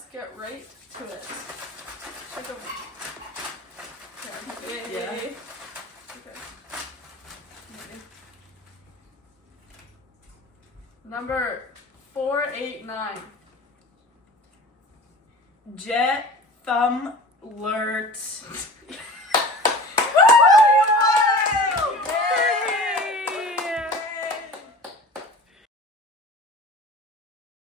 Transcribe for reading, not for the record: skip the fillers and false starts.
let's get right to it. Check over. Okay. Yeah. Okay. Number 489. Jet thumb lurt